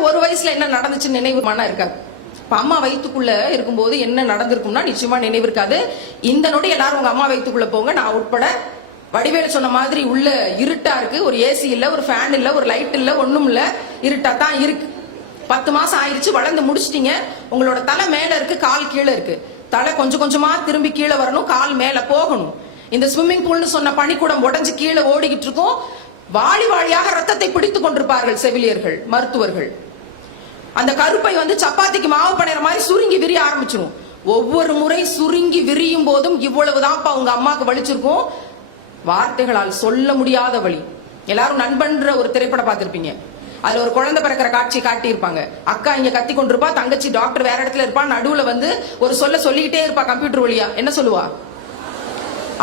ஒரு வயசுல என்ன நடந்துச்சுன்னு நினைவு மன இருக்காது. இப்போ அம்மா வயித்துக்குள்ள இருக்கும்போது என்ன நடந்திருக்கும்னா நிச்சயமா நினைவு இருக்காது. இந்த நொடி எல்லாரும் உங்க அம்மா வயிற்றுக்குள்ளே போங்க. நான் உட்பட வடிவேலு சொன்ன மாதிரி உள்ள இருட்டா இருக்கு. ஒரு ஏசி இல்ல ஒரு ஃபேன் இல்ல ஒரு லைட் இல்ல ஒண்ணும் இல்ல. இருட்டா தான் இருக்கு. பத்து மாசம் ஆயிடுச்சு வளர்ந்து முடிச்சிட்டீங்க. உங்களோட தலை மேல இருக்கு கால் கீழே இருக்கு. தலை கொஞ்சம் கொஞ்சமா திரும்பி கீழே வரணும் கால் மேல போகணும். இந்த ஸ்விம்மிங் பூல்னு சொன்ன பனிக்கூடம் உடஞ்சு கீழே ஓடிக்கிட்டு இருக்கும். வாளி வாளியாக ரத்தத்தை பிடித்துக் கொண்டிருப்பார்கள் செவிலியர்கள் மருத்துவர்கள். அந்த கருப்பை வந்து சப்பாத்திக்கு மாவு பண்ணுற மாதிரி சுருங்கி விரிய ஆரம்பிச்சிரும். ஒவ்வொரு முறை சுருங்கி விரியும் போதும் இவ்வளவுதான்ப்பா உங்க அம்மாவுக்கு வலிச்சிருக்கும். வார்த்தைகளால் சொல்ல முடியாத வழி எல்லாரும் நண்பன்ற ஒரு திரைப்படம் பார்த்திருப்பீங்க. அதுல ஒரு குழந்தை பிறக்கிற காட்சி காட்டியிருப்பாங்க. அக்கா இங்க கத்தி கொண்டிருப்பா தங்கச்சி டாக்டர் வேற இடத்துல இருப்பா நடுவுல வந்து ஒரு சொல்ல சொல்லிக்கிட்டே இருப்பா கம்ப்யூட்டர் வழியா. என்ன சொல்லுவா?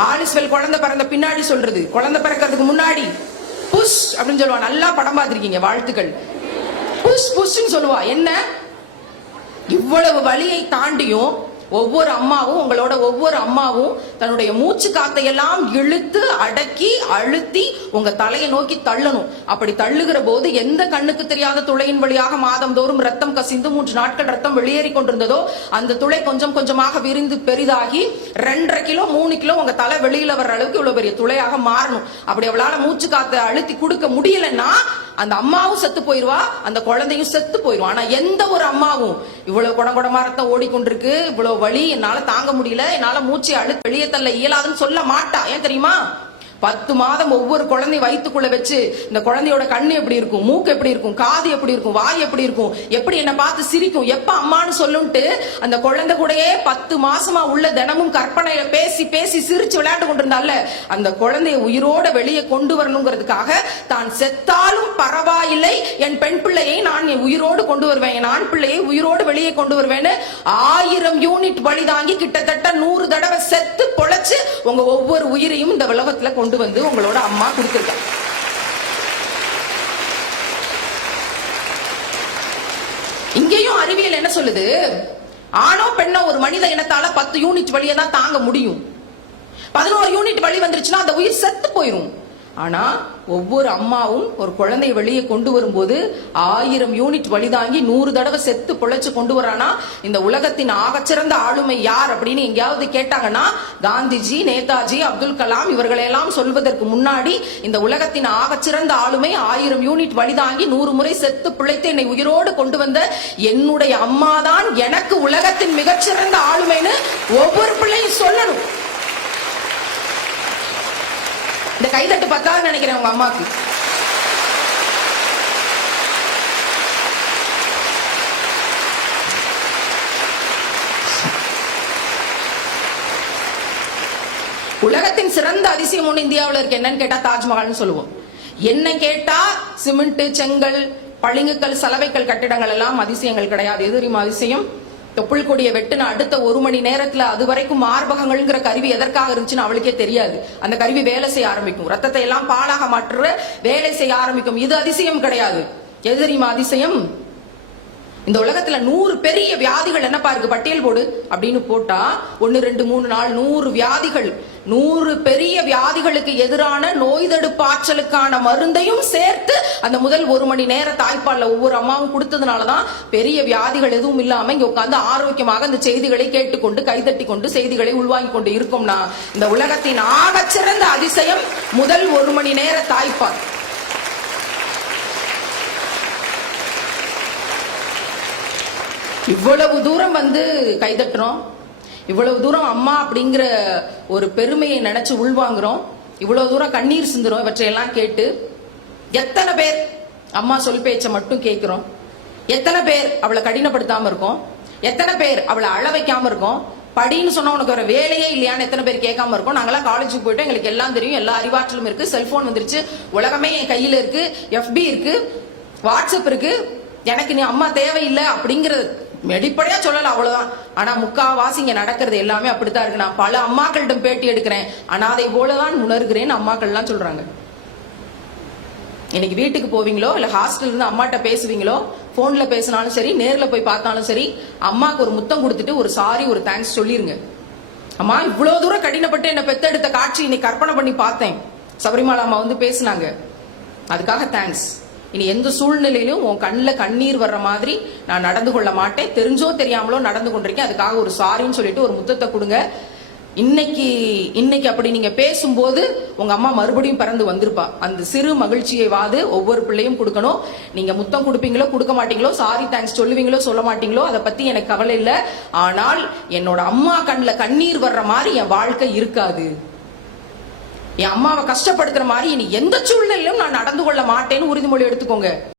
ஆலிஸ்வெல் குழந்தை பிறந்த பின்னாடி சொல்றது. குழந்தை பிறக்கிறதுக்கு முன்னாடி புஷ் அப்படின்னு சொல்லுவா. நல்லா படம் பார்த்திருக்கீங்க வாழ்த்துக்கள். புஷ் புஷ்ன்னு சொல்லுவா. என்ன? இவ்வளவு வழியை தாண்டியும் ஒவ்வொரு அம்மாவும் உங்களோட ஒவ்வொரு அம்மாவும் தன்னுடைய மூச்சு காத்தையெல்லாம் இழுத்து அடக்கி அழுத்தி உங்க தலையை நோக்கி தள்ளணும். அப்படி தள்ளுகிற போது எந்த கண்ணுக்கு தெரியாத துளையின் வழியாக மாதந்தோறும் ரத்தம் கசிந்து மூன்று நாட்கள் ரத்தம் வெளியேறி கொண்டிருந்ததோ அந்த துளை கொஞ்சம் கொஞ்சமாக விரிந்து பெரிதாகி ரெண்டரை கிலோ மூணு கிலோ உங்க தலை வெளியில வர்ற அளவுக்கு இவ்வளவு பெரிய துளையாக மாறணும். அப்படி அவளால மூச்சு காத்தை அழுத்தி கொடுக்க முடியலன்னா அந்த அம்மாவும் செத்து போயிருவா அந்த குழந்தையும் செத்து போயிருவா. ஆனா எந்த ஒரு அம்மாவும் இவ்வளவு குடங்குடமா ரத்தம் ஓடிக்கொண்டிருக்கு இவ்வளவு வலி என்னால தாங்க முடியல. என்னால மூச்சு அழு வெளியே தள்ள இயலாதுன்னு சொல்ல மாட்டா. ஏன் தெரியுமா? பத்து மாதம் ஒவ்வொரு குழந்தை வயிற்றுக்குள்ள வச்சு இந்த குழந்தையோட கண்ணு எப்படி இருக்கும் மூக்கு எப்படி இருக்கும் காது எப்படி இருக்கும் வாய் எப்படி இருக்கும் எப்படி என்ன பார்த்து சிரிக்கும் எப்ப அம்மான்னு சொல்லுன்ட்டு அந்த குழந்தை கூடயே பத்து மாசமா உள்ள தினமும் கற்பனையில பேசி பேசி சிரிச்சு விளையாண்டு கொண்டிருந்தால அந்த குழந்தைய உயிரோட வெளியே கொண்டு வரணுங்கிறதுக்காக தான் செத்தாலும் பரவாயில்லை என் பெண் பிள்ளையை நான் என் உயிரோடு கொண்டு வருவேன் என் ஆண் பிள்ளையை உயிரோடு வெளியே கொண்டு வருவேன்னு ஆயிரம் யூனிட் வழி தாங்கி கிட்டத்தட்ட நூறு தடவை செத்து பொழைச்சு உங்க ஒவ்வொரு உயிரையும் இந்த உலகத்துல கொண்டு வந்து உங்களோட அம்மா கொடுத்துருக்காங்க இங்கேயும் அறிவியல் என்ன சொல்லுது? ஆணோ பெண்ணோ ஒரு மனித இனத்தால பத்து யூனிட் வழியை தான் தாங்க முடியும். பதினோரு யூனிட் வழி வந்துருச்சுன்னா அந்த உயிர் செத்து போயிரும். ஆனா ஒவ்வொரு அம்மாவும் ஒரு குழந்தை வெளியே கொண்டு வரும்போது ஆயிரம் யூனிட் வழி தாங்கி நூறு தடவை செத்து பொழைச்சு கொண்டு வரானா? இந்த உலகத்தின் ஆகச்சிறந்த ஆளுமை யார் அப்படின்னு எங்கேயாவது கேட்டாங்கன்னா காந்திஜி நேதாஜி அப்துல் கலாம் இவர்களெல்லாம் சொல்வதற்கு முன்னாடி இந்த உலகத்தின் ஆகச்சிறந்த ஆளுமை ஆயிரம் யூனிட் வழி தாங்கி நூறு முறை செத்து பிழைத்து என்னை உயிரோடு கொண்டு வந்த என்னுடைய அம்மாதான் எனக்கு உலகத்தின் மிகச்சிறந்த ஆளுமைன்னு ஒவ்வொரு பிள்ளையும் சொல்லணும். இந்த கைதட்டு பத்தாது நினைக்கிறேன் உங்க அம்மாக்கு. உலகத்தின் சிறந்த அதிசயம் ஒன்று இந்தியாவில் இருக்கு. என்னன்னு கேட்டா தாஜ்மஹால்னு சொல்லுவோம். என்ன கேட்டா சிமெண்ட் செங்கல் பளிங்குக்கல் சலவைக்கல் கட்டிடங்கள் எல்லாம் அதிசயங்கள் கிடையாது. எது தெரியுமா அதிசயம்? தொப்புள் கொடியை வெட்டுன அடுத்த ஒரு மணி நேரத்துல அது வரைக்கும் மார்பகங்கள்ங்கிற கருவி எதற்காக இருந்துச்சுன்னு அவளுக்கே தெரியாது. அந்த கருவி வேலை செய்ய ஆரம்பிக்கும். ரத்தத்தை எல்லாம் பாலாக மாற்ற வேலை செய்ய ஆரம்பிக்கும். இது அதிசயம் கிடையாது. எது தெரியுமா அதிசயம்? இந்த உலகத்துல நூறு பெரிய வியாதிகள் என்னப்பா இருக்கு பட்டியல் போடு. அப்படின்னு போட்டா ஒன்னு ரெண்டு மூணு நாள் நூறு வியாதிகள். நூறு பெரிய வியாதிகளுக்கு எதிரான நோய் தடுப்பாற்றலுக்கான மருந்தையும் சேர்த்து அந்த முதல் ஒரு மணி நேர தாய்ப்பால்ல ஒவ்வொரு அம்மாவும் கொடுத்ததுனாலதான் பெரிய வியாதிகள் எதுவும் இல்லாம இங்க உட்காந்து ஆரோக்கியமாக அந்த செய்திகளை கேட்டுக்கொண்டு கைதட்டி கொண்டு செய்திகளை உள்வாங்கி கொண்டு இருக்கோம்னா இந்த உலகத்தின் ஆகச்சிறந்த அதிசயம் முதல் ஒரு மணி நேர தாய்ப்பால். இவ்வளவு தூரம் வந்து கைதட்டுறோம். இவ்வளவு தூரம் அம்மா அப்படிங்கிற ஒரு பெருமையை நினைச்சு உள்வாங்குறோம். இவ்வளவு தூரம் கண்ணீர் சிந்துறோம். இவற்றையெல்லாம் கேட்டு எத்தனை பேர் அம்மா சொல் பேச்சை மட்டும் கேட்கிறோம். எத்தனை பேர் அவளை கடினப்படுத்தாம இருக்கோம். எத்தனை பேர் அவளை அழ வைக்காம இருக்கோம். படின்னு சொன்னா உனக்கு ஒரு வேலையே இல்லையான்னு எத்தனை பேர் கேட்காம இருக்கோம். நாங்களாம் காலேஜுக்கு போயிட்டு எங்களுக்கு எல்லாம் தெரியும். எல்லா அறிவாற்றலும் இருக்கு. செல்போன் வந்துருச்சு. உலகமே என் கையில இருக்கு. எஃபி இருக்கு. வாட்ஸ்அப் இருக்கு. எனக்கு நீ அம்மா தேவையில்லை அப்படிங்கறது வெளிப்படையா சொல்லல அவ்வளவுதான். ஆனா முக்காவாசி இங்க நடக்கிறது எல்லாமே அப்படித்தான் இருக்கு. நான் பல அம்மாக்கள்கிட்ட பேட்டி எடுக்கிறேன். அனாதை போலதான் உணர்கிறேன்னு அம்மாக்கள் எல்லாம் சொல்றாங்க. இன்னைக்கு வீட்டுக்கு போவீங்களோ இல்ல ஹாஸ்டல் இருந்து அம்மாட்ட பேசுவீங்களோ போன்ல பேசினாலும் சரி நேர்ல போய் பார்த்தாலும் சரி அம்மாக்கு ஒரு முத்தம் கொடுத்துட்டு ஒரு சாரி ஒரு தேங்க்ஸ் சொல்லிருங்க. அம்மா இவ்வளவு தூரம் கடினப்பட்டு என்ன பெத்தெடுத்த காட்சி இன்னைக்கு கற்பனை பண்ணி பார்த்தேன். சபரிமலா அம்மா வந்து பேசினாங்க. அதுக்காக தேங்க்ஸ் இனி எந்த சூழ்நிலையிலும் உன் கண்ணில் கண்ணீர் வர்ற மாதிரி நான் நடந்து கொள்ள மாட்டேன். தெரிஞ்சோ தெரியாமலோ நடந்து கொண்டிருக்கேன். அதுக்காக ஒரு சாரின்னு சொல்லிட்டு ஒரு முத்தத்தை கொடுங்க. இன்னைக்கு இன்னைக்கு அப்படி நீங்க பேசும்போது உங்க அம்மா மறுபடியும் பிறந்து வந்திருப்பா. அந்த சிறு மகிழ்ச்சியை வாது ஒவ்வொரு பிள்ளையும் கொடுக்கணும். நீங்க முத்தம் கொடுப்பீங்களோ கொடுக்க மாட்டீங்களோ சாரி தேங்க்ஸ் சொல்லுவீங்களோ சொல்ல மாட்டீங்களோ அதை பத்தி எனக்கு கவலை இல்லை. ஆனால் என்னோட அம்மா கண்ணில் கண்ணீர் வர்ற மாதிரி என் வாழ்க்கை இருக்காது. என் அம்மாவை கஷ்டப்படுத்துற மாதிரி இனி எந்த சூழ்நிலையிலும் நான் நடந்து கொள்ள மாட்டேன்னு உறுதிமொழி எடுத்துக்கோங்க.